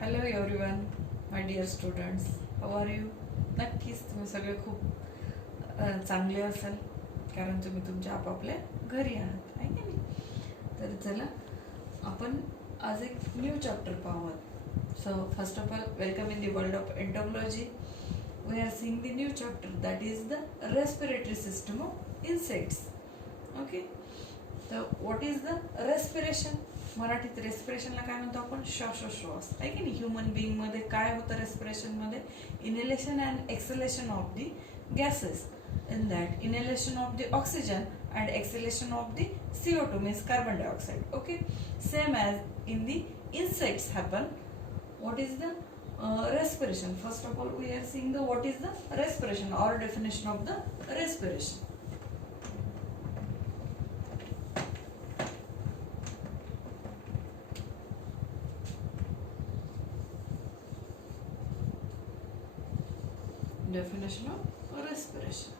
Hello everyone, my dear students, how are you? नक्कीच तुम्ही सगळे खूप चांगले असाल, कारण तुम्ही तुमच्या आपापल्या घरी आहात, आहे की नाही? तर चला आपण आज एक न्यू चॅप्टर पाहूयात. So first of all, welcome in the world of entomology. We are seeing the new chapter that is the respiratory system of insects. Okay, तर व्हॉट इज द रेस्पिरेशन? मराठीत रेस्पिरेशनला काय म्हणतो आपण? श्वासोश्वास, आहे की नाही? ह्युमन बिईंग मध्ये काय होतं रेस्पिरेशन मध्ये? Inhalation and exhalation of the gases. In that inhalation of the oxygen and exhalation of the CO2 means carbon dioxide. Okay, same as in the insects happen. What is the respiration? First of all, we are seeing the what is the respiration or definition of the respiration. Definition of respiration.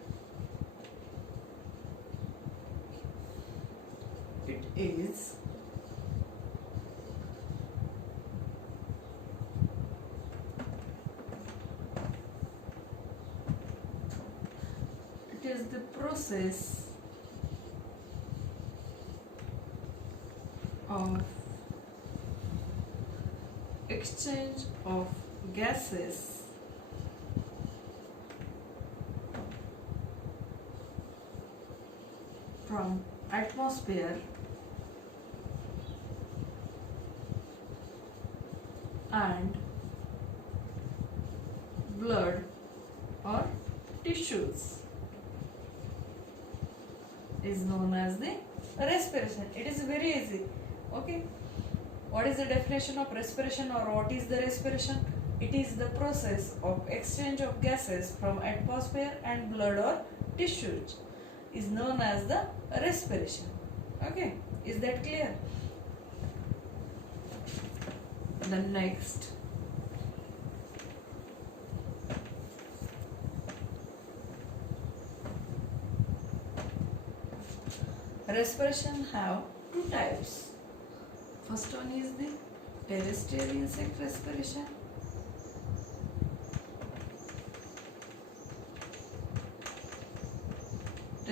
It is the process of exchange of gases from atmosphere and blood or tissues is known as the respiration. It is very easy. Okay, what is the definition of respiration, or what is the respiration? It is the process of exchange of gases from atmosphere and blood or tissues is known as the respiration. Okay, is that clear? The next, respiration have two types. First one is the terrestrial insect respiration.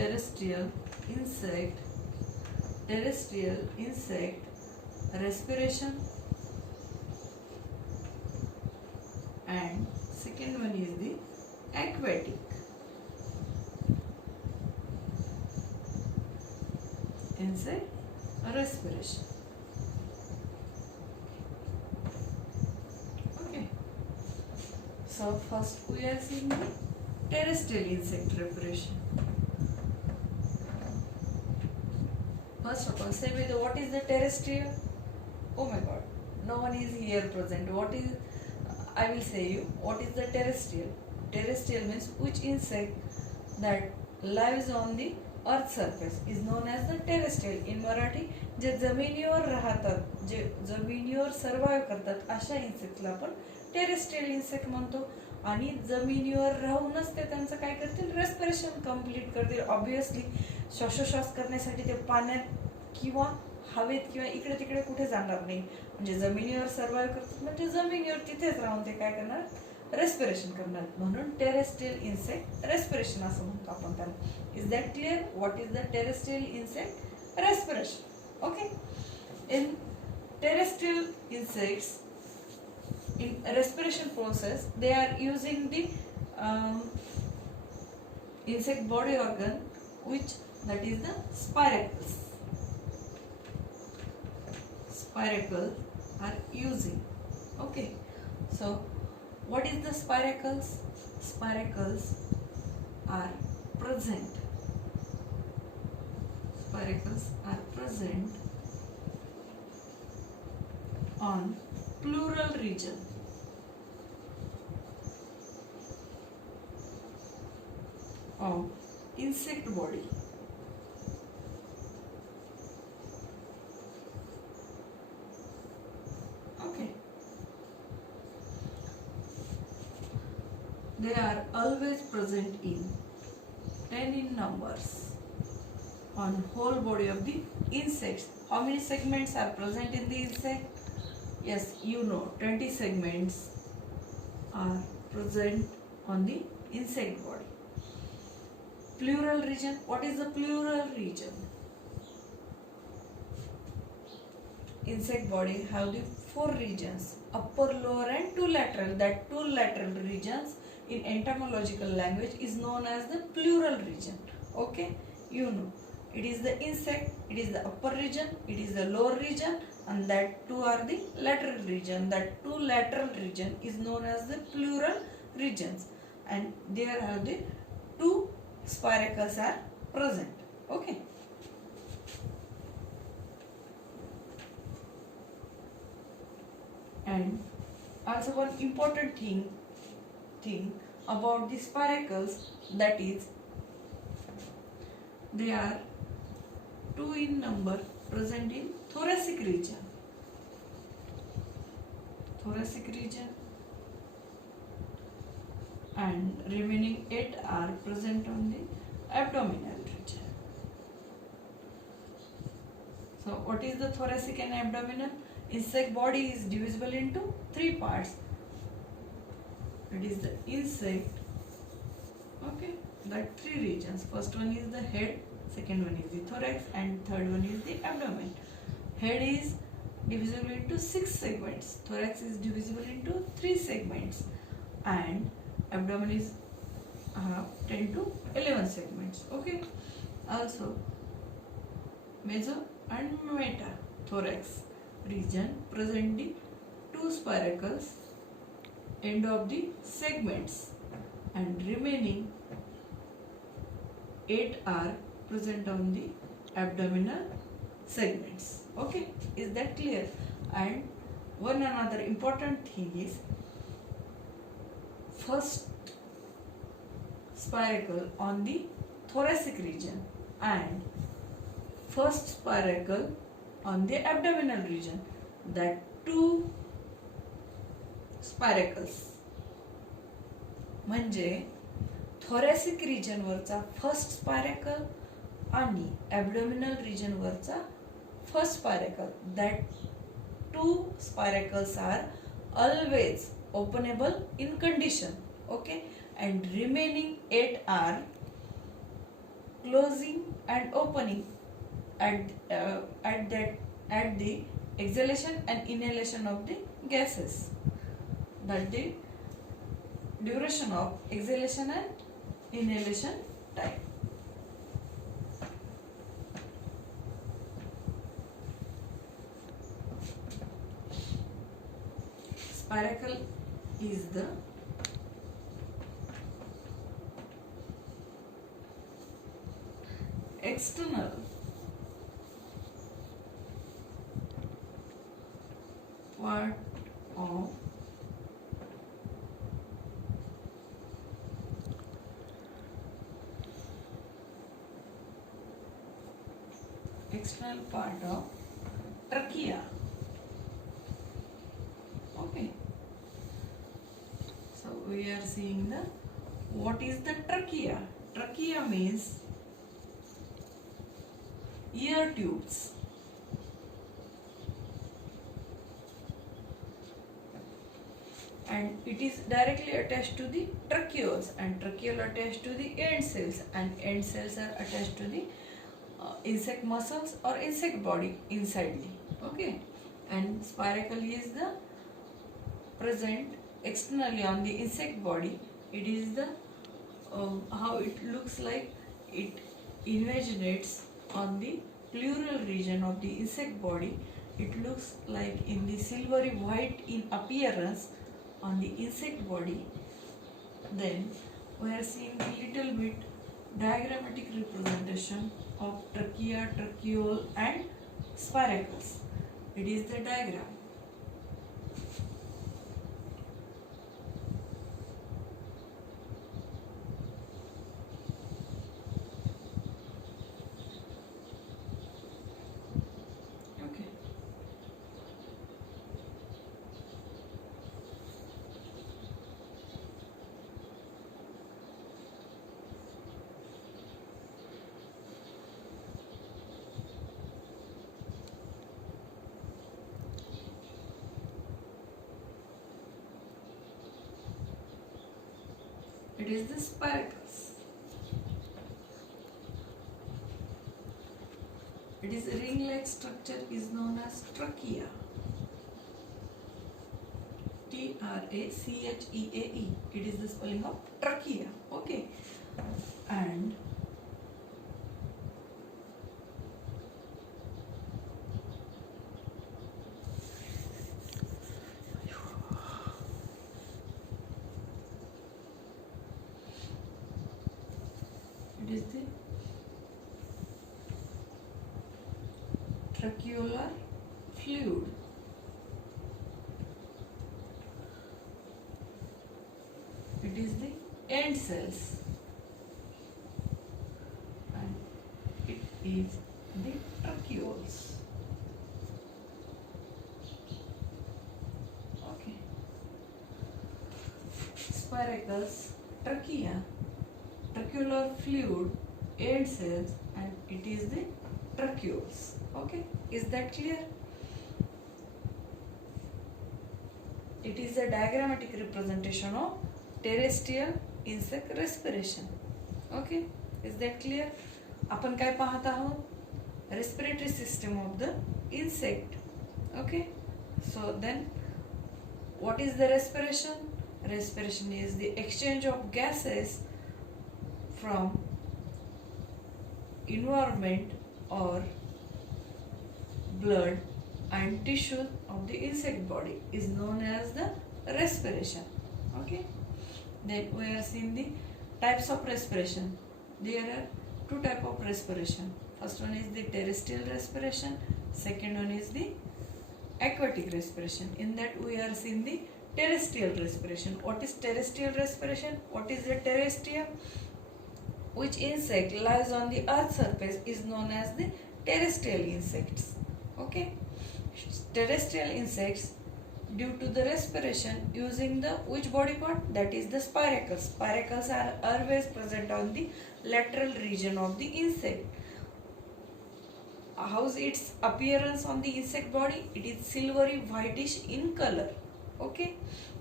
Terrestrial insect respiration, and second one is the aquatic insect respiration. Okay, so first we are seeing the terrestrial insect respiration. First of all, say with what is the terrestrial? Oh my god, no one is here present. What is, I will say you, what is the terrestrial? Terrestrial means which insect that lives on the earth surface is known as the terrestrial. In Marathi, जे जमिनीवर राहतात, जे जमिनीवर सर्वाइव्ह करतात, अशा इन्सेक्टला आपण terrestrial insect म्हणतो. आणि जमिनीवर राहूनच ते त्यांचं काय करतील? रेस्पिरेशन कम्प्लीट करतील. ऑब्विसली श्वासोश्वास करण्यासाठी ते पाण्यात किंवा हवेत किंवा इकडे तिकडे कुठे जाणार नाही. म्हणजे जमिनीवर सर्वाइव्ह करतात, म्हणजे जमिनीवर तिथेच राहून ते काय करणार? रेस्पिरेशन करणार. म्हणून टेरेस्ट्रियल इन्सेक्ट रेस्पिरेशन असं म्हणतो आपण त्याला. Is that clear? What is the terrestrial insect respiration? Okay, in terrestrial insects, in respiration process, they are using the insect body organ, which that is the spiracles. Spiracles are using. Okay, so what is the spiracles? Spiracles are present. Spiracles are present on pleural region of insect body. Okay, they are always present in 10 in numbers on whole body of the insects. How many segments are present in the insect? Yes, you know, 20 segments are present on the insect body. Pleural region. What is the pleural region? Insect body have the 4 regions, upper, lower and 2 lateral. That 2 lateral regions in entomological language is known as the pleural region. Okay, you know, it is the insect, it is the upper region, it is the lower region, and that 2 are the lateral region. That 2 lateral region is known as the pleural regions, and there are the 2 spiracles are present. Okay. And also one important thing about the spiracles, that is they are 2 in number present in thoracic region. Thoracic region, and remaining 8 are present on the abdominal region. So what is the thoracic and abdominal? Insect body is divisible into 3 parts. It is the insect. Okay, that 3 regions. First one is the head, second one is the thorax, and third one is the abdomen. Head is divisible into 6 segments. Thorax is divisible into 3 segments, and abdomen is 10 to 11 segments. Okay. Also, meso and metathorax region present the 2 spiracles end of the segments, and remaining 8 are present on the abdominal segments. Okay, is that clear? And one another important thing is, first spiracle on the thoracic region and first spiracle on the abdominal region. That 2 spiracles म्हणजे thoracic region वरचा first spiracle आणि abdominal region वरचा first spiracle. That 2 spiracles are always openable in condition. Okay, and remaining 8 are closing and opening at the exhalation and inhalation of the gases. That the duration of exhalation and inhalation time. Spiracle is the external part of trachea. Okay, so we are seeing the what is the trachea. Trachea means ear tubes. And it is directly attached to the tracheoles, and tracheole attached to the end cells, and end cells are attached to the insect muscles or insect body insidely. Okay, and spiracle is the present externally on the insect body. It is the how it looks like. It invaginates on the pleural region of the insect body. It looks like in the silvery white in appearance on the insect body. Then we are seeing a little bit diagrammatic representation of trachea, tracheole and spiracles. It is the diagram. Okay. It is the spiracles. It is a ring-like structure is known as trachea. T-R-A-C-H-E-A-E. It is the spelling of trachea. Okay. And it is the tracheolar fluid. It is the end cells, and it is the tracheoles. Okay. Spiracles, trachea, tracheolar fluid, end cells, and it is the tracheoles. Okay, is that clear? It is a diagrammatic representation of terrestrial insect respiration. Okay, is that clear? आपण काय पाहत आहोत? Respiratory system of the insect. Okay, so then what is the respiration? Respiration is the exchange of gases from environment or blood and tissue of the insect body is known as the respiration. Okay, then we are seeing the types of respiration. There are two types of respiration. First one is the terrestrial respiration, second one is the aquatic respiration. In that we are seeing the terrestrial respiration. What is terrestrial respiration? What is the terrestrial? Which insect lies on the earth's surface is known as the terrestrial insects. Okay, terrestrial insects due to the respiration using the which body part? That is the spiracles. Spiracles are always present on the lateral region of the insect. How's its appearance on the insect body? It is silvery whitish in color. Okay,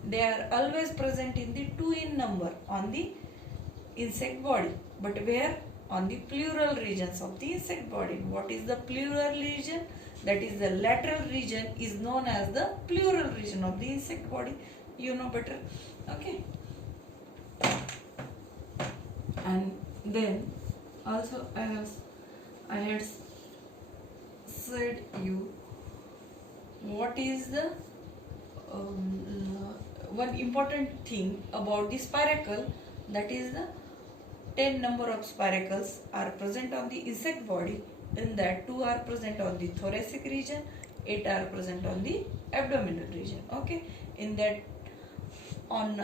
they are always present in the 2 in number on the insect body, but where? On the pleural regions of the insect body. What is the pleural region? That is the lateral region is known as the pleural region of the insect body. You know better. Okay, and then also I had said you what is the one important thing about the spiracle, that is the 10 number of spiracles are present on the insect body. In that 2 are present on the thoracic region, 8 are present on the abdominal region. Okay, in that on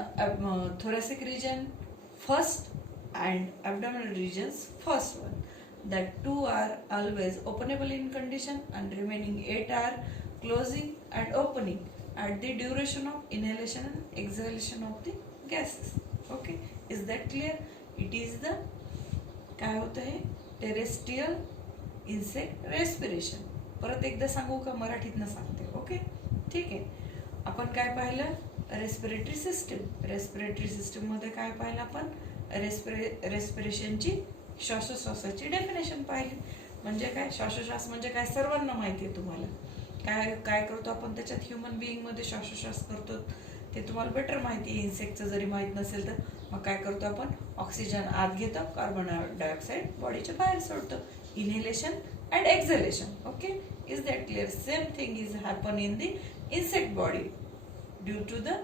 thoracic region first and abdominal regions first one, that 2 are always openable in condition and remaining 8 are closing and opening at the duration of inhalation and exhalation of the gases. Okay, is that clear? It is the काय होतं हे terrestrial insect respiration. परत एकदा सांगू का? मराठीतनं सांगते. ओके, ठीक आहे. आपण काय पाहिलं? Respiratory system. रेस्पिरेटरी सिस्टम मध्ये काय पाहिलं आपण? रेस्पिरेशनची श्वासोश्वासाची डेफिनेशन पाहिली. म्हणजे काय? श्वासोश्वास म्हणजे काय सर्वांना माहिती आहे तुम्हाला. काय काय करतो आपण त्याच्यात? ह्युमन बिईंग मध्ये श्वासोश्वास करतो ते तुम्हाला बेटर माहिती आहे. इन्सेक्टचं जरी माहित नसेल तर मग काय करतो आपण? ऑक्सिजन आत घेतो, कार्बन डायऑक्साईड बॉडीच्या बाहेर सोडतो. Inhalation and exhalation. Okay, is that clear? Same thing is happen in the insect body due to the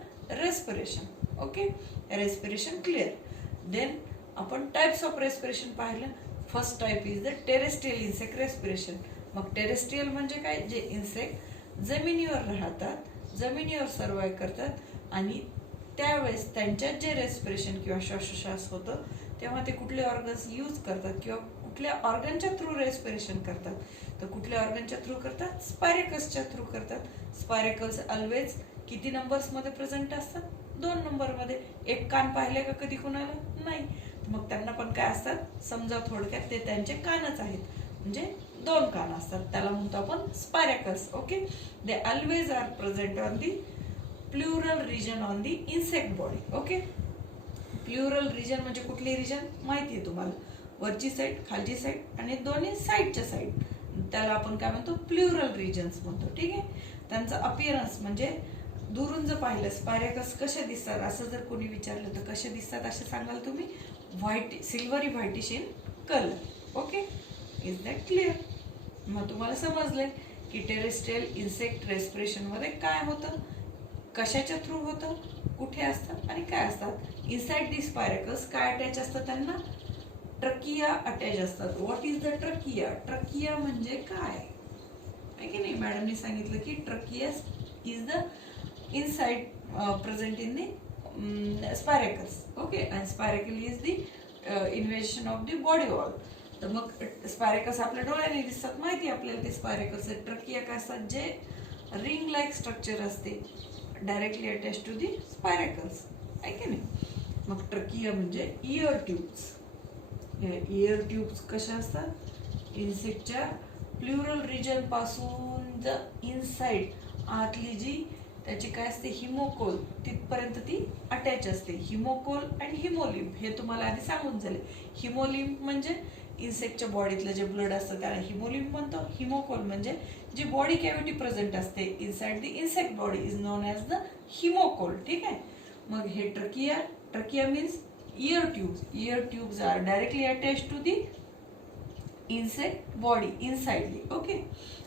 respiration. Okay, respiration clear. Then आपण टाइप्स ऑफ रेस्पिरेशन पाहिलं. First type is the terrestrial insect respiration. मग terrestrial म्हणजे काय? जे इन्सेक्ट जमिनीवर राहतात, जमिनीवर सर्वाइव्ह करतात आणि त्यावेळेस त्यांच्यात जे रेस्पिरेशन किंवा श्वासोश्वास होतं तेव्हा ते कुठले ऑर्गन्स यूज करतात किंवा कुठल्या ऑर्गनच्या थ्रू रेस्पिरेशन करतात. तर कुठल्या ऑर्गनच्या थ्रू करतात? स्पायरेकल्सच्या थ्रू करतात. स्पायरेकल्स ऑलवेज किती नंबर्स मध्ये प्रेझेंट असतात? 2 नंबर मध्ये. एक कान पाहिले का कधी कुणाला? नाही. मग त्यांना पण काय असतात? समजा थोडक्यात ते त्यांचे कानच आहेत, म्हणजे 2 कान असतात. त्याला म्हणतो आपण spiracles. Okay, they always are present on the pleural region on the insect body. Okay, pleural region म्हणजे कुठली रिजन माहिती आहे तुम्हाला, वरची साईड, खालची साईड आणि दोन्ही साईडच्या साईड, त्याला आपण काय म्हणतो, प्लुरल रिजन्स म्हणतो. ठीक आहे. त्यांचा अपिअरन्स म्हणजे दुरून जर पाहिलं स्पायरॅकस कसे दिसतात असं जर कोणी विचारलं तर कसे दिसतात असे सांगाल तुम्ही, white, silvery whitish in colour. Okay, is that clear? मग तुम्हाला समजलंय की टेरेस्ट्रियल इन्सेक्ट रेस्पिरेशन मध्ये काय होतं, कशाच्या थ्रू होतं, कुठे असतात आणि काय असतात. इनसाइड दी स्पायरॅकस काय अटॅच असतं त्यांना, ट्रकिया अटॅच असतात. What is the trachea? Trachea म्हणजे काय आहे की नाही, मॅडमने सांगितलं की trachea is the inside present in the spiracles. Okay, and spiracle is the invasion of the body wall. तर मग स्पायरॅकस आपल्या डोळ्याने दिसतात, माहिती आपल्याला ते स्पायरॅकस. ट्रकिया काय असतात, जे रिंग लाईक स्ट्रक्चर असते डायरेक्टली अटॅच टू दी स्पायरॅकल्स, आहे की नाही. मग ट्रकिया म्हणजे इयर ट्यूब्स. इयर ट्यूब्स कशा असतात, इन्सेक्टच्या प्लुरल रिजन पासून ज इनसाइड आतली जी त्याची काय असते, हिमोकोल, तिथपर्यंत ती अटॅच असते. हिमोकोल आणि हिमोलिम्फ हे तुम्हाला आधी सांगून झाले. हिमोलिम्फ म्हणजे इन्सेक्टच्या बॉडीतलं जे ब्लड असतं त्याला हिमोलिम्फ म्हणतो. हिमोकोल म्हणजे जी बॉडी कॅव्हिटी प्रेझेंट असते inside the insect body is known as the haemocoel. ठीक आहे. मग हे trachea, trachea means ear tubes. Ear tubes are directly attached to the insect body insidely. Okay,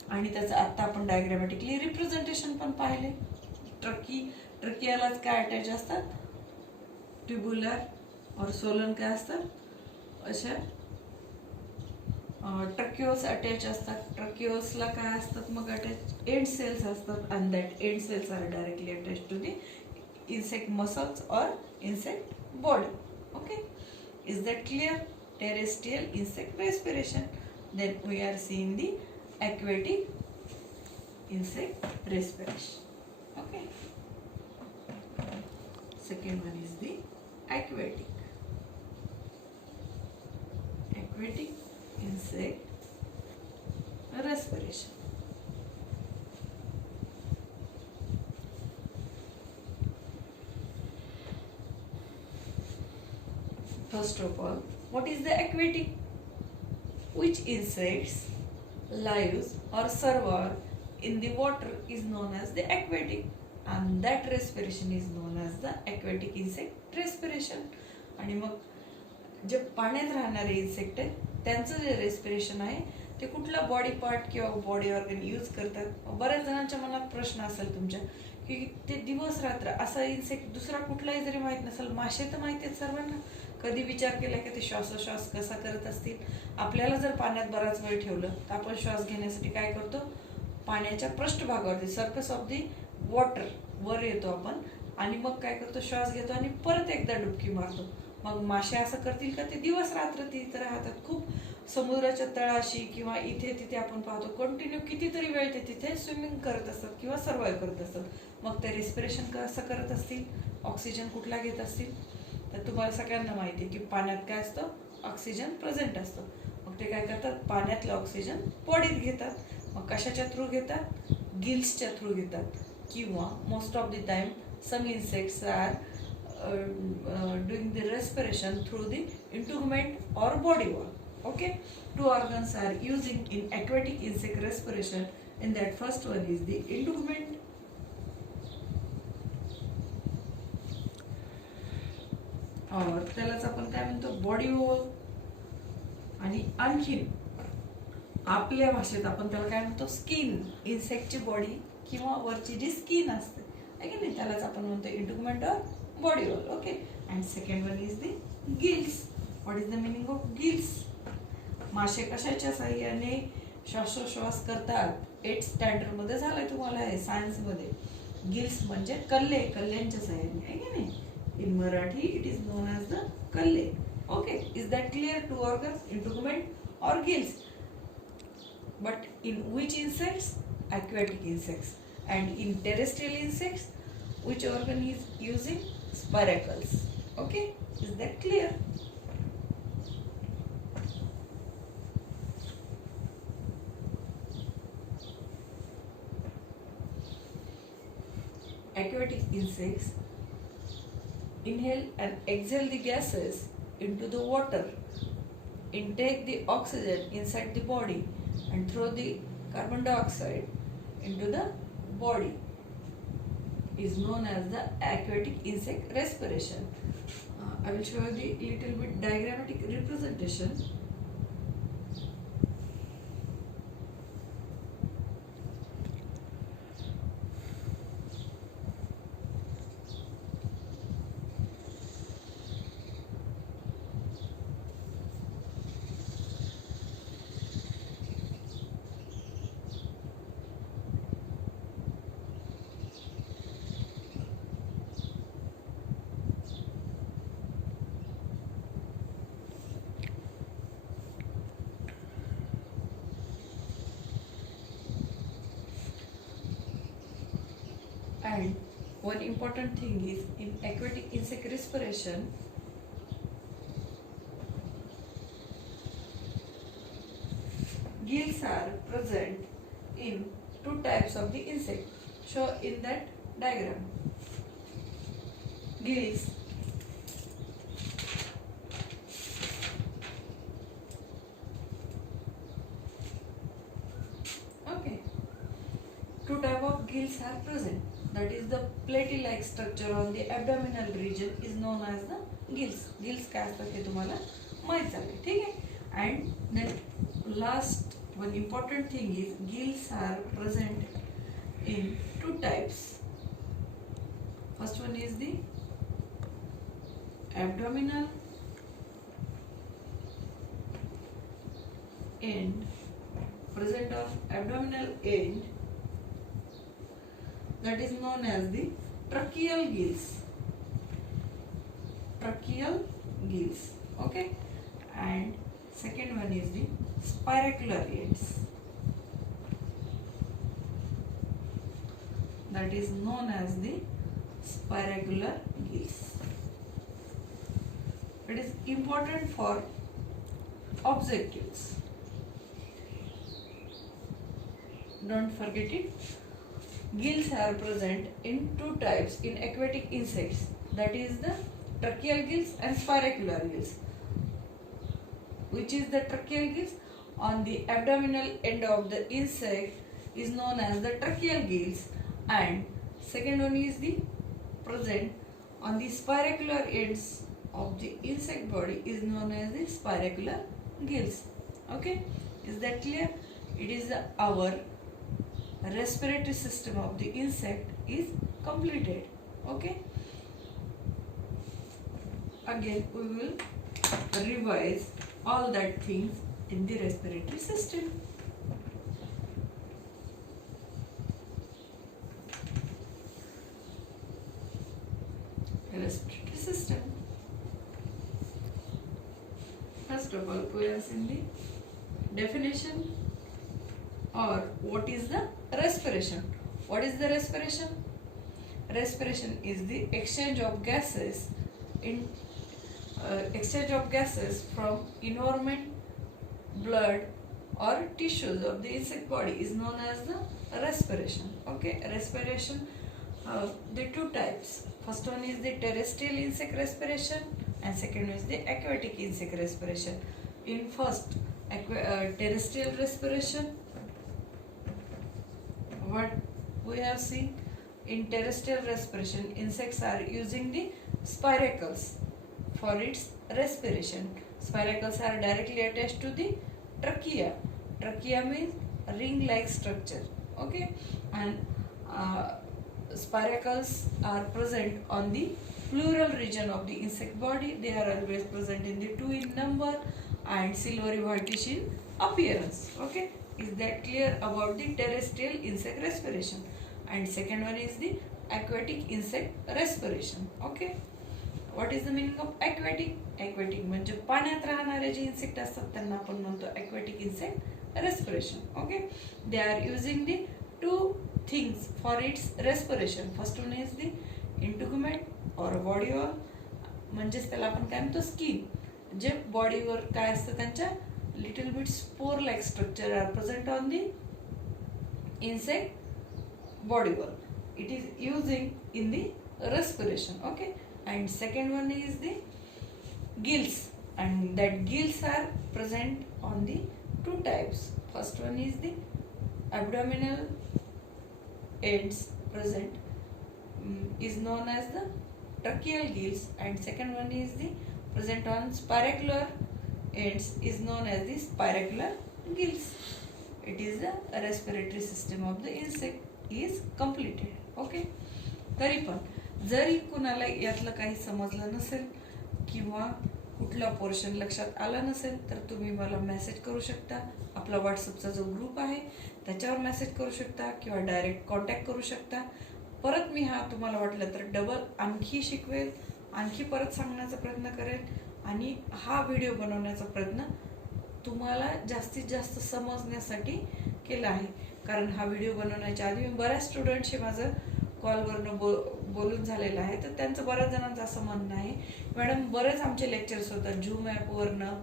आणि त्याचं आता आपण डायग्रामॅटिकली रिप्रेझेंटेशन पण पाहिले. ट्रकियालाच काय अटॅच असतात, ट्युब्युलर और सोलन काय असतात, अशा ट्रकिओल्स अटॅच असतात. ट्रकिओल्सला काय असतात मग अटॅच, एंड सेल्स असतात, and that end cells are directly attach to the insect muscles और insect body. Okay, is that clear? Terrestrial insect respiration. Then we are seeing the aquatic insect respiration. Okay, second one is the aquatic insect respiration. First of all, what is the aquatic? Which insects lives or survive in the water is known as the aquatic, and that respiration is known as the aquatic insect respiration. आणि मग जे पाण्यात राहणारे इन्सेक्ट आहेत त्यांचं जे रेस्पिरेशन आहे ते कुठला body part किंवा body organ use करतात. बऱ्याच जणांच्या मनात प्रश्न असेल तुमच्या की ते दिवस रात्र असा इन्सेक्ट दुसरा कुठलाही जरी माहित नसेल, मासे तर माहिती आहेत सर्वांना, कधी विचार केला की ते श्वासोश्वास कसा करत असतील. आपल्याला जर पाण्यात बराच वेळ ठेवलं तर आपण श्वास घेण्यासाठी काय करतो, पाण्याच्या पृष्ठभागावरती सरफेस ऑफ दी वॉटर वर येतो आपण आणि मग काय करतो, श्वास घेतो आणि परत एकदा डुबकी मारतो. मग मासे असं करतील का, ते दिवस रात्र तिथे राहतात. खूप समुद्राच्या तळाशी किंवा इथे तिथे आपण पाहतो कंटिन्यू कितीतरी वेळ ते तिथे स्विमिंग करत असतात किंवा सर्वाइव्ह करत असतात. मग ते रेस्पिरेशन कसं करत असतील, ऑक्सिजन कुठला घेत असतील. तर तुम्हाला सगळ्यांना माहिती आहे की पाण्यात काय असतं, ऑक्सिजन प्रेझेंट असतं. मग ते काय करतात, पाण्यातलं ऑक्सिजन बॉडीत घेतात. मग कशाच्या थ्रू घेतात, गिल्सच्या थ्रू घेतात, किंवा most of the time some insects are doing the respiration through the integument or body wall. Okay, two organs are using in aquatic insect respiration. In that, first one is the integument. और त्यालाच आपण काय म्हणतो, body wall. आणि आणखी आपल्या भाषेत आपण त्याला काय म्हणतो, स्किन. इन्सेक्टची बॉडी किंवा वरची जी स्किन असते आहे की नाही, त्यालाच आपण म्हणतो इंटिग्युमेंट और body wall. Okay, and second one is the gills. What is the meaning of gills? मासे कशाच्या साह्याने श्वासोश्वास करतात, 8th स्टँडर्ड मध्ये झालंय तुम्हाला हे सायन्स मध्ये. गिल्स म्हणजे कल्ले, कल्ल्यांच्या साह्याने आहे की नाही. In Marathi it is known as the कल्ले. Okay, is that clear? Two organs, integument और gills. But in which insects? Aquatic insects. And in terrestrial insects, which organ is using? Spiracles. Okay, is that clear? Aquatic insects inhale and exhale the gases into the water, intake the oxygen inside the body and throw the carbon dioxide into the body is known as the aquatic insect respiration. I will show you the little bit diagrammatic representation. And one important thing is in aquatic insect respiration, gills are present in two types of the insect. Show in that diagram. Gills okay. Two type of gills are present. That is the platy-like structure on the abdominal region is known as the gills. Gills काय असतात हे तुम्हाला माहित झाले, ठीक आहे. And then last one important thing is gills are present in two types. First one is the abdominal end, present of abdominal end, that is known as the tracheal gills. Tracheal gills, okay. And second one is the spiracular ends, that is known as the spiracular gills. It is important for objectives. Don't forget it. Gills are present in two types in aquatic insects, that is the tracheal gills and spiracular gills. Which is the tracheal gills? On the abdominal end of the insect is known as the tracheal gills, and second one is the present on the spiracular ends of the insect body is known as the spiracular gills. Okay, is that clear? It is our respiratory system of the insect is completed. Okay, again we will revise all that things in the respiratory system. Respiratory system. First of all, we have seen the definition, or what is the respiration. What is the respiration? Respiration is the exchange of gases from environment, blood or tissues of the insect body is known as the respiration. Okay, respiration, the two types. First one is the terrestrial insect respiration and second is the aquatic insect respiration. In first terrestrial respiration, what we have seen in terrestrial respiration, insects are using the spiracles for its respiration. Spiracles are directly attached to the trachea. Trachea means ring-like structure. Okay, and spiracles are present on the pleural region of the insect body. They are always present in the 2 in number and silvery whitish in appearance. Okay, is that clear about the terrestrial insect respiration? And second one is the aquatic insect respiration. Okay, what is the meaning of aquatic? Aquatic म्हणजे पाण्यात राहणारे जे इन्सेक्ट असतात त्यांना आपण म्हणतो aquatic insect respiration. Okay, they are using the two things for its respiration. First one is the integument or body wall, म्हणजेच त्याला आपण काय म्हणतो स्किन. जे बॉडीवर काय असतं त्यांच्या little bit spore like structure are present on the insect body wall. It is using in the respiration. Okay, and second one is the gills, and that gills are present on the two types. First one is the abdominal ends present, is known as the tracheal gills, and second one is the present on spiracular ends, is known as the spiracular gills. It is the respiratory system of the insect is completed. Okay, तरी पण जरी कुणाला यातलं काही समजलं नसेल किंवा कुठला पोर्शन लक्षात आला नसेल तर तुम्ही मला मेसेज करू शकता. आपला व्हॉट्सअपचा जो ग्रुप आहे त्याच्यावर मेसेज करू शकता किंवा डायरेक्ट कॉन्टॅक्ट करू शकता. परत मी हा तुम्हाला वाटलं तर डबल आणखी शिकवेल, आणखी परत सांगण्याचा प्रयत्न करेल आणि हा व्हिडिओ बनवण्याचा प्रयत्न तुम्हाला जास्तीत जास्त समजण्यासाठी केला आहे. कारण हा व्हिडिओ बनवण्याच्या आधी मी बऱ्याच स्टुडंटशी माझं कॉलवरनं बोलून झालेलं आहे, तर त्यांचं बऱ्याच जणांचं असं म्हणणं आहे, मॅडम बरेच आमचे लेक्चर्स होतात झूम ॲपवरनं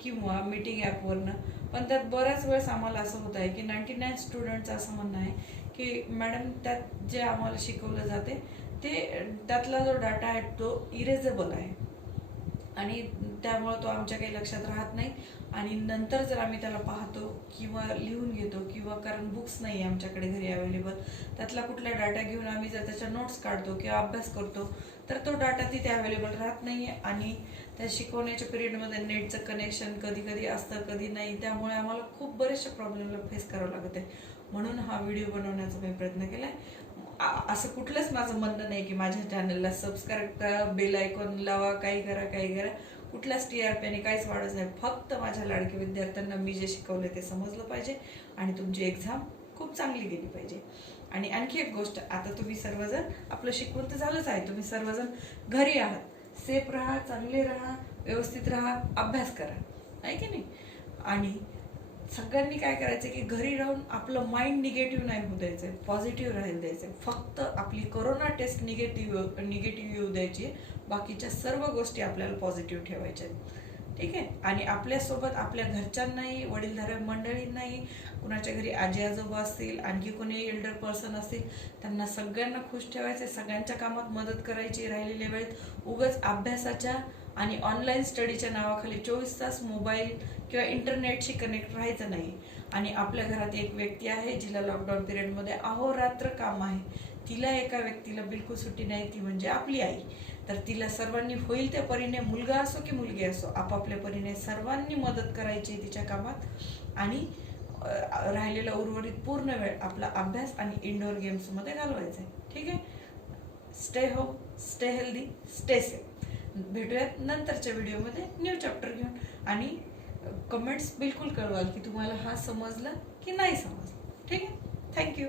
किंवा मीटिंग ॲपवरनं, पण त्यात बऱ्याच वेळेस आम्हाला असं होत आहे की 99 स्टुडंटचं असं म्हणणं आहे की मॅडम त्यात जे आम्हाला शिकवलं जाते ते त्यातला जो डाटा आहे तो इरेजेबल आहे आणि त्यामुळं तो आमच्या काही लक्षात राहत नाही आणि नंतर जर आम्ही त्याला पाहतो किंवा लिहून घेतो किंवा कारण बुक्स नाही आहे आमच्याकडे घरी अवेलेबल, त्यातला कुठला डाटा घेऊन आम्ही जर त्याच्या नोट्स काढतो किंवा अभ्यास करतो तर तो डाटा तिथे अवेलेबल राहत नाही आहे आणि त्या शिकवण्याच्या पिरियडमध्ये नेटचं कनेक्शन कधी कधी असतं कधी नाही, त्यामुळे आम्हाला खूप बरेचशा प्रॉब्लेमला फेस करावं लागत आहे. म्हणून हा व्हिडिओ बनवण्याचा मी प्रयत्न केला आहे. असं कुठलंच माझं म्हणणं नाही की माझ्या चॅनलला सबस्क्राईब करा, बेल आयकॉन लावा, काही करा काही करा, कुठल्याच TRPने काहीच वाढत नाही. फक्त माझ्या लाडक्या विद्यार्थ्यांना मी जे शिकवले ते समजलं पाहिजे आणि तुमची एक्झाम खूप चांगली गेली पाहिजे. आणि आणखी एक गोष्ट, आता तुम्ही सर्वजण आपलं शिकवण तर झालंच आहे, तुम्ही सर्वजण घरी आहात, सेफ राहा, चांगले राहा, व्यवस्थित राहा, अभ्यास करा, आहे की नाही. आणि सगळ्यांनी काय करायचं की घरी राहून आपलं माइंड निगेटिव्ह नाही होऊ द्यायचं, पॉझिटिव्ह राहायला द्यायचं. फक्त आपली कोरोना टेस्ट निगेटिव्ह येऊ द्यायची, बाकीच्या सर्व गोष्टी आपल्याला पॉझिटिव्ह ठेवायच्या आहेत. ठीक आहे. आणि आपल्यासोबत आपल्या घरच्यांनाही, वडीलधाऱ्या मंडळींनाही, कुणाच्या घरी आजी आजोबा असतील, आणखी कोणी एल्डर पर्सन असतील, त्यांना सगळ्यांना खुश ठेवायचे, सगळ्यांच्या कामात मदत करायची. राहिलेल्या वेळेत उगाच अभ्यासाच्या आणि ऑनलाईन स्टडीच्या नावाखाली 24 तास मोबाईल किंवा इंटरनेटशी कनेक्ट राहायचं नाही. आणि आपल्या घरात एक व्यक्ती आहे जिला लॉकडाऊन पिरियडमध्ये अहोरात्र काम आहे, तिला एका व्यक्तीला बिलकुल सुट्टी नाही, ती म्हणजे आपली आई. तर तिला सर्वांनी होईल त्या परीने, मुलगा असो की मुलगी असो, आपापल्या परीने सर्वांनी मदत करायची तिच्या कामात आणि राहिलेला उर्वरित पूर्ण वेळ आपला अभ्यास आणि इंडोर गेम्समध्ये घालवायचा आहे. ठीक आहे. Stay home, stay healthy, stay safe. भेटूयात नंतरच्या व्हिडिओमध्ये न्यू चॅप्टर घेऊन आणि कमेंट्स बिलकुल कळवाल की तुम्हाला हा समजला की नाही समजला. ठीक आहे. थँक्यू.